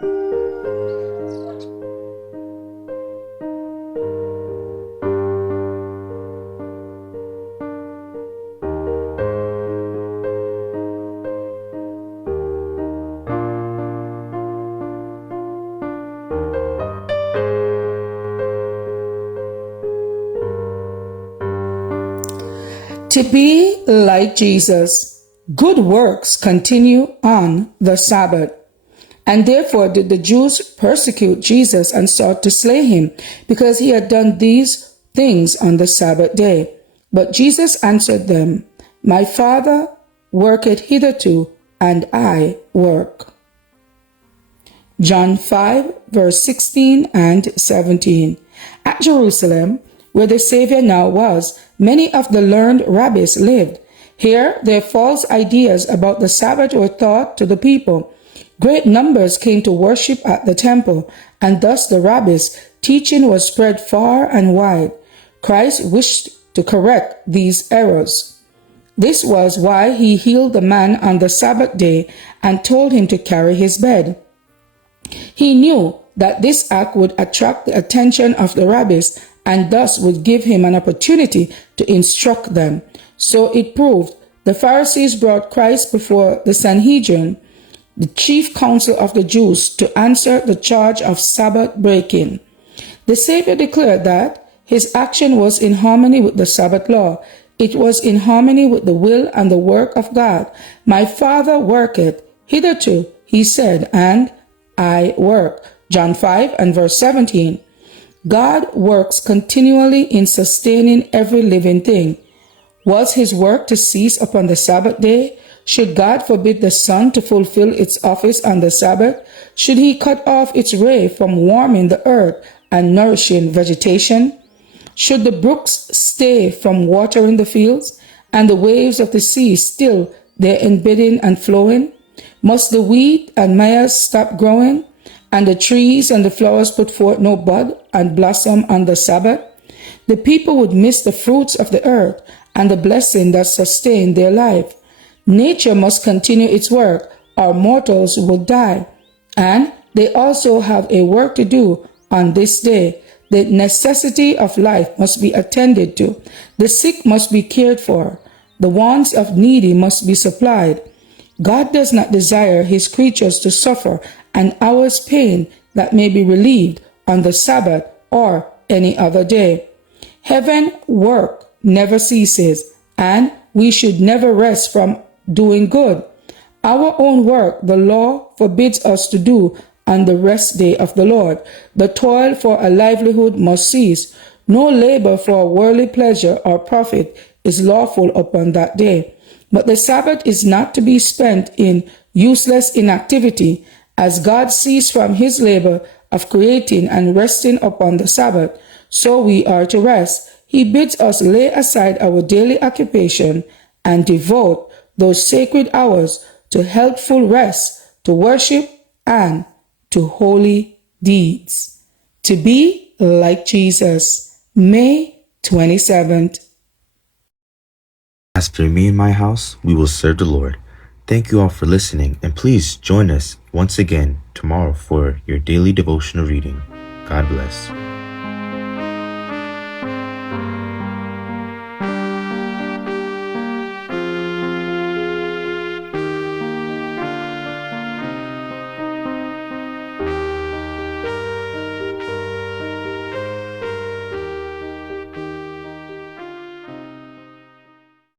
To be like Jesus, good works continue on the Sabbath. And therefore did the Jews persecute Jesus and sought to slay him, because he had done these things on the Sabbath day. But Jesus answered them, My Father worketh hitherto, and I work. John 5, verse 16 and 17. At Jerusalem, where the Savior now was, many of the learned rabbis lived. Here, their false ideas about the Sabbath were taught to the people. Great numbers came to worship at the temple, and thus the rabbis' teaching was spread far and wide. Christ wished to correct these errors. This was why he healed the man on the Sabbath day and told him to carry his bed. He knew that this act would attract the attention of the rabbis and thus would give him an opportunity to instruct them. So it proved. The Pharisees brought Christ before the Sanhedrin, the chief council of the Jews, to answer the charge of Sabbath breaking. The Savior declared that his action was in harmony with the Sabbath law. It was in harmony with the will and the work of God. My Father worketh hitherto, he said, and I work. John 5 and verse 17. God works continually in sustaining every living thing. Was his work to cease upon the Sabbath day? Should God forbid the sun to fulfill its office on the Sabbath? Should he cut off its ray from warming the earth and nourishing vegetation? Should the brooks stay from watering the fields, and the waves of the sea still their embedding and flowing? Must the wheat and maize stop growing, and the trees and the flowers put forth no bud and blossom on the Sabbath? The people would miss the fruits of the earth and the blessing that sustained their life. Nature must continue its work, or mortals will die. And they also have a work to do on this day. The necessity of life must be attended to. The sick must be cared for. The wants of needy must be supplied. God does not desire his creatures to suffer an hour's pain that may be relieved on the Sabbath or any other day. Heaven work never ceases, and we should never rest from doing good. Our own work the law forbids us to do on the rest day of the Lord. The toil for a livelihood must cease. No labor for worldly pleasure or profit is lawful upon that day. But the Sabbath is not to be spent in useless inactivity. As God ceased from his labor of creating and resting upon the Sabbath, so we are to rest. He bids us lay aside our daily occupation and devote those sacred hours to healthful rest, to worship, and to holy deeds. To be like Jesus. May 27th. As for me and my house, we will serve the Lord. Thank you all for listening, and please join us once again tomorrow for your daily devotional reading. God bless.